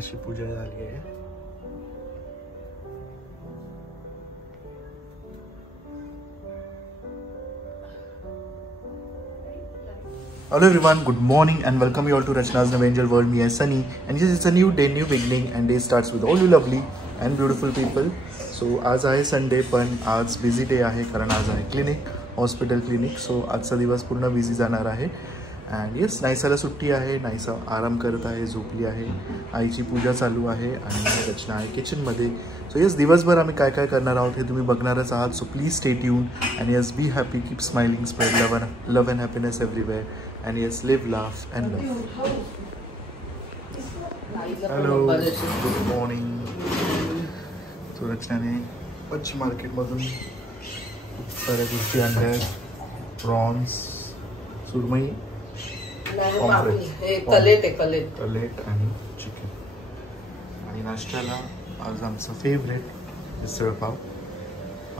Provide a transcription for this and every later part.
अशी पूजा झाली आहे. Hello everyone, good morning and welcome you all to Rachna's New Angel World. Me as Sunny, and yes, it's a new day, new beginning, and day starts with all you lovely and beautiful people. So आज आहे Sunday, पण आज busy day आहे कारण आज आहे clinic, hospital clinic. So आजचा दिवस पूर्ण बिझी जाणार आहे. अँड येस, नायसाला सुट्टी आहे. नायसा आराम करत आहे, झोपली आहे. आईची पूजा चालू आहे आणि रचना आहे किचनमध्ये. सो येस, दिवसभर आम्ही काय काय करणार आहोत हे तुम्ही बघणारच आहात. So please stay tune and yes, be happy, keep smiling, spread love and happiness everywhere. And yes, live, laugh and love. Hello, good morning. तो रचनाने मच्छी मार्केटमधून खूप साऱ्या गोष्टी आणल्या आहेत. प्रॉन्स, सुरमई, कलेट आणि चिकन. आणि नाश्त्याला आज आमचं फेवरेट मिसळपाव.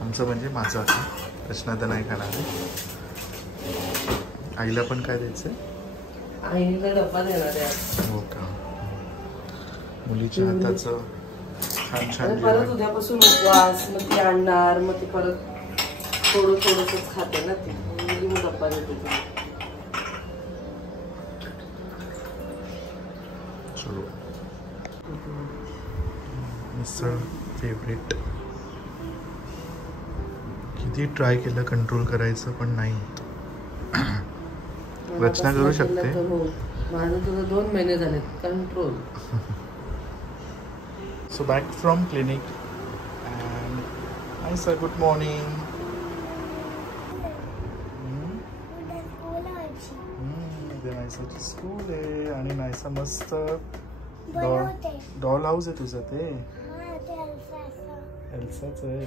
आमचं म्हणजे माझं आता, रचना तर नाही खाणार आहे. आईला पण काय द्यायचंय? आईला डब्बा देणार आहे. हो का? मुलीच्या हाताचं छान छान. परत उद्यापासून उपवास, मग ती आणणार, मग ती परत थोडंसंच खाते ना ती. मुली मग डब्बा देते. चलो, मिसळ फेवरेट. किती ट्राय केलं कंट्रोल करायचं पण नाही. रचना करू शकते. माझं तुझं 2 महिने झाले control. So back from clinic and hi sir, good morning. नायसाची स्कूल आहे आणि नायसा मस्त डॉल हाऊस आहे तुझं. ते एल्साच आहे.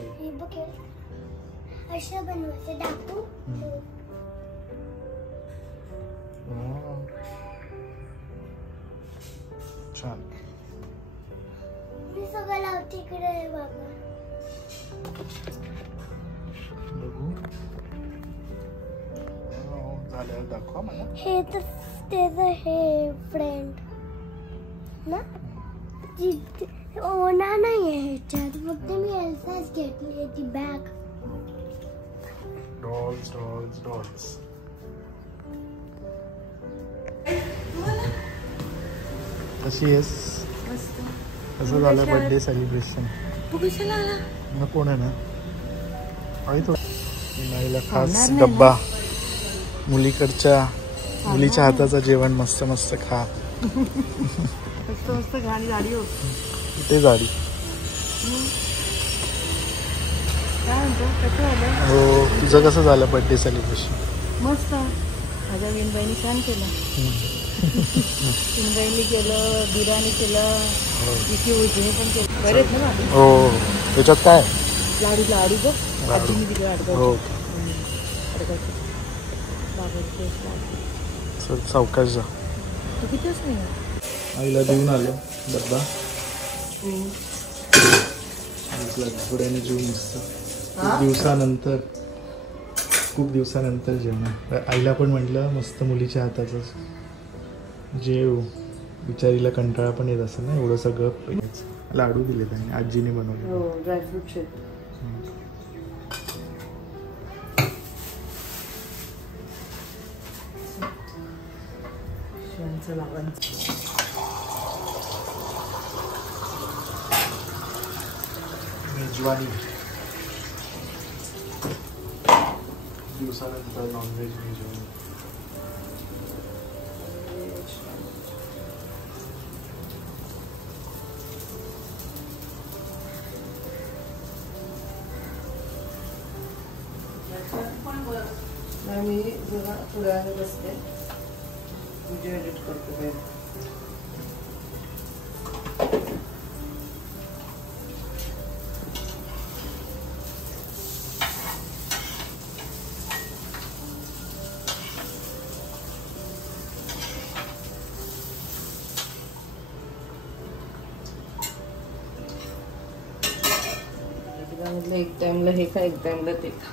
छान. मी सगळं लावते इकडे बाबा. बघू झाल्यावर दाखवा मला. हे तर त्याचं हे फ्रेंड ना, ओना नाही आहे ह्याच्यात. फक्त मी एल्साच घेतली ती बॅग. Dolls dolls dolls. कशी आहेस? कसं झालं बर्थडे सेलिब्रेशन? मग कोण आहे ना आई तो नाहीला खास डब्बा. मुलीच्या हाताचं जेवण मस्त मस्त खा. मस्त गाडी गाडी इथे गाडी. हो, तुझं कसं झालं बर्थडे सेलिब्रेशन? मस्त. माझ्या विनबाईने छान केलं. विनबाईने केलं, बिराणी केलं, उजनी पण केलं. बरेच ना. हो, त्याच्यात काय लाडू लाडू बघ. आजीने दिलं लाडू. हो, चल सावकाश जा. तू कितीच नाही. आईला देऊन आलो डब्बा. थोड्याने जेवून मस्त. खूप दिवसानंतर जेवण. आईला पण म्हटलं मस्त मुलीच्या हाताचं जेव. बिचारीला कंटाळा पण येत असेल ना एवढं सगळं. लाडू दिले त्याने, आजीने बनवले. हो, ड्रायफ्रूट शेक. मेजवानी. दिवसानंतर नॉनव्हेज मेजवानी. मी जेव्हा थोड्या वेळ बसते, व्हिडिओ एडिट करते. एक टाइमला हे खा, एक टाइमला ते खा.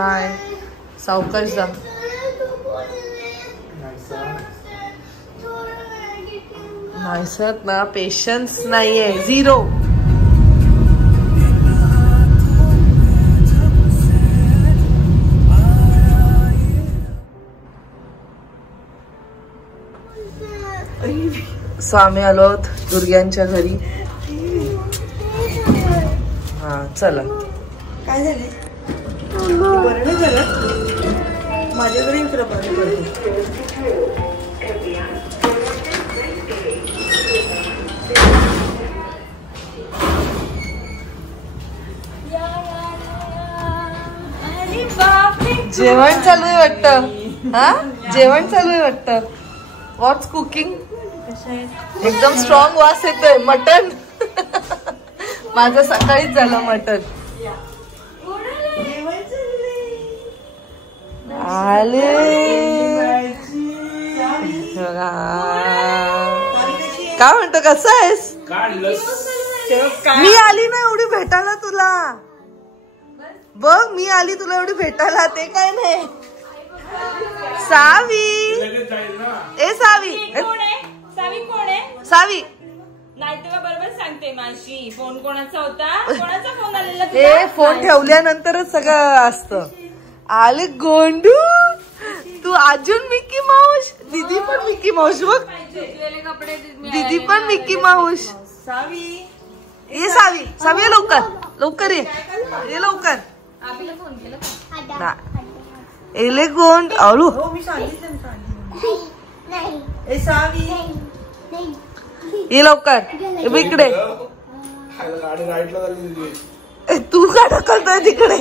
बाय. सावकाश जा. नाही सर ना पेशन्स नाहीये. 0. स्वामी आलोत दुर्ग्यांच्या घरी. हा चला. काय झाले? बरं नाही झालं. माझ्याकडे इकडं बरं पडते. जेवण चालू आहे वाटतं. हा जेवण चालू आहे वाटतं. व्हॉट्स कुकिंग? एकदम स्ट्रॉंग वास येतोय. मटन. माझं सकाळीच झालं मटन. आले काय म्हणतो कसं आहेस? मी आली ना एवढी भेटायला तुला. बघ मी आली तुला एवढी भेटायला. ते काय नाही. सावी ए सावी. सावी कोण आहे? सावी नाही तेव्हा बरोबर सांगते. माशी फोन कोणाचा होता? कोणाचा फोन आलेला? हे फोन ठेवल्यानंतरच सगळं असतं. आले गोंडू. तू अजून मिकी माऊस. दीदी पण मिकी माऊस. बघ कपडे दीदी पण मिकी माऊस. सावी ये सावी. सावी ये लवकर. लवकर ये. ये लवकर. आपल्याला फोन केला का? ना एले गोंड आळू. हो मी सांगितलं. ए सावी ये लवकर. इकडे तू का ढकलतोय तिकडे?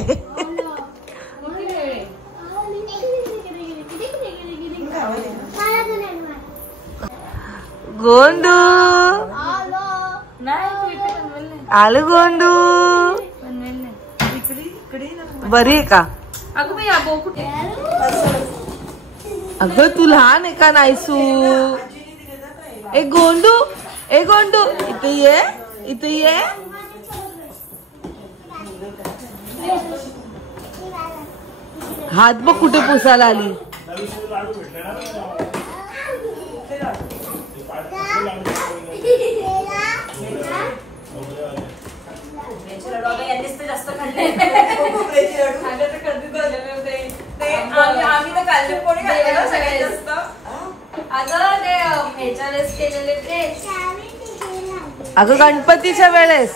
गोंडू आलं. गोंडू बरी आहे का? अगं बाई आबो कुठे? अगं तू लहान आहे का नाहीसू? ए गोंडू. ए गोंडू इथे ये. इथे ये. हात बघ कुठे पुसायला आली. जास्त खाल्ले. आम्ही तर कालचे पोळी खाल्ले सगळ्यात जास्त. अगं ते ह्याच्या वेळेस केलेले ते. अगं गणपतीच्या वेळेस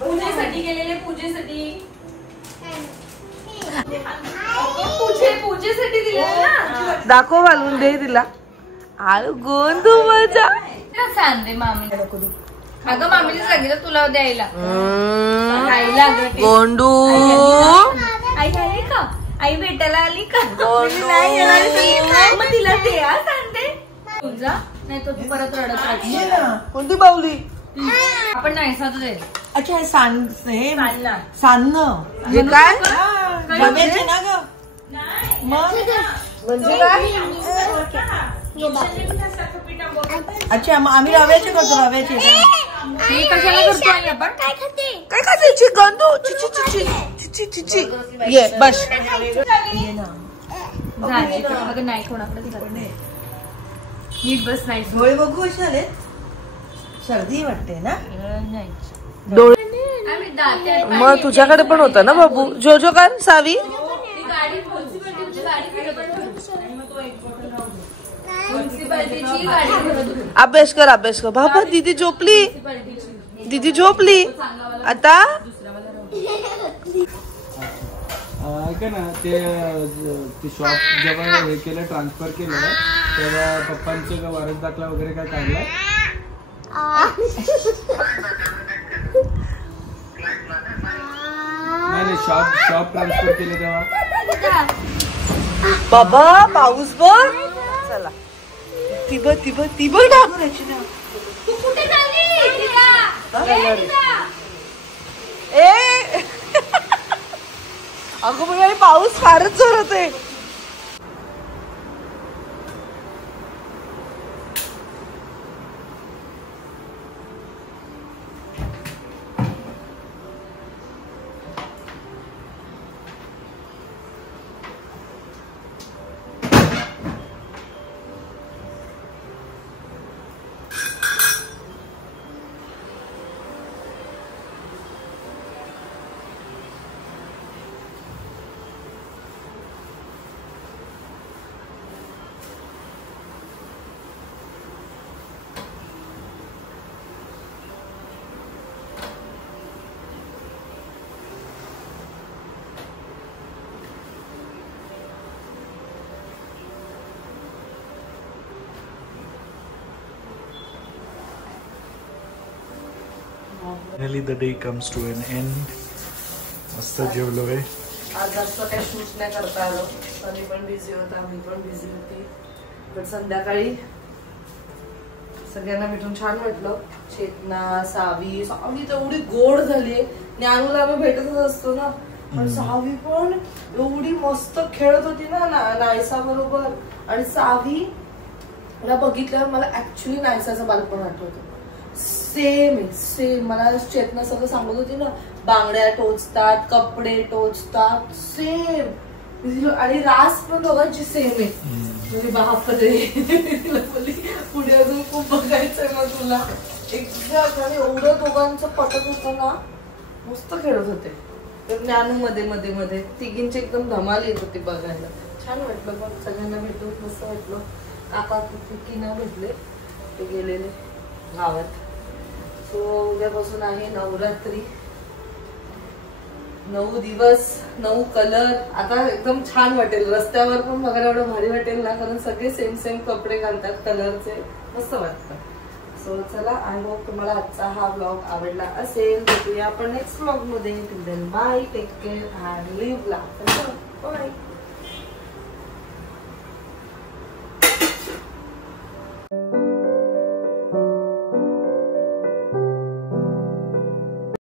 पूजेसाठी गेलेले. पूजेसाठी पूजेसाठी दिले ना. दाखव घालून दे तिला. आळू गोंधू मजा. सांग दे मामी. अगं मामीने सांगितलं तुला द्यायला. गोंडू आई आली का? आई भेटायला आली का? मग तिला दे. सांगते तुझा. नाही तो तू परत रडत राहते. कोणती बावली? आपण नाही साधू दे. अच्छा सांग सांगणं हे काय रव्याचे ना ग. मग म्हणजे काय? अच्छा मग आम्ही रव्याचे करतो. रव्याचे हे कशाला करतो आई आपण? काय खाते? गंधू. चिची चिची चिची चिची. ये बस. अगं नाही कोणाकडे नीट बस. नाही डोळे बघू कसे आले. सर्दी वाटते ना. डोळे मग तुझ्याकडे पण होता ना बाबू. जो जो कर सावी. अभ्यास कर. अभ्यास कर बाबा. दीदी झोपली. दीदी झोपली आता. ऐका ना ते शॉप जेव्हा हे केलं ट्रान्सफर केलं तेव्हा पप्पांचं वारस दाखला वगैरे काय काढलाय? नाही शॉप ट्रान्सफर केलं तेव्हा. बाबा पाऊस बघ. चला ती बघ ना. ए अगं बघ पाऊस फारच जोरात आहे. Finally the day comes to an end. मस्त जेवलोय. आज जास्त काही शूट नाही करता आलो. सनी पण बिझी होता, मी पण बिझी होती. पण संध्याकाळी सगळ्यांना भेटून छान वाटलं. चेतना, सावी तेवढी गोड झाली. ज्ञानूला आम्ही भेटतच असतो ना, पण सावी पण एवढी मस्त खेळत होती ना नायसा बरोबर. आणि सावीला बघितल्यावर मला ऍक्च्युली नायसाचं बालपण आठवतं. सेम मला चेतना सगळं सांगत होती ना, बांगड्या टोचतात, कपडे टोचतात, सेम. आणि रास पण दोघांची सेम आहे. म्हणजे बापरे, तिला बोलली पुढे अजून खूप बघायचंय मग तुला. एकदा एवढं दोघांचं पटत होतं ना, मस्त खेळत होते. ज्ञानू मध्ये तिघींची एकदम धमाल येत होती बघायला. छान वाटलं पण सगळ्यांना भेटून मस्त वाटलं. काका की न भेटले, ते गेलेले गावात. सो उद्यापासून आहे नवरात्री. 9 दिवस 9 कलर. आता एकदम छान वाटेल. रस्त्यावर पण बघायला एवढं भारी वाटेल ना, कारण सगळे सेम कपडे घालतात कलरचे. मस्त वाटतं. सो चला, आय होप तुम्हाला आजचा हा ब्लॉग आवडला असेल. भेटूया आपण नेक्स्ट ब्लॉग मध्ये. Bye, take care and live life. Bye.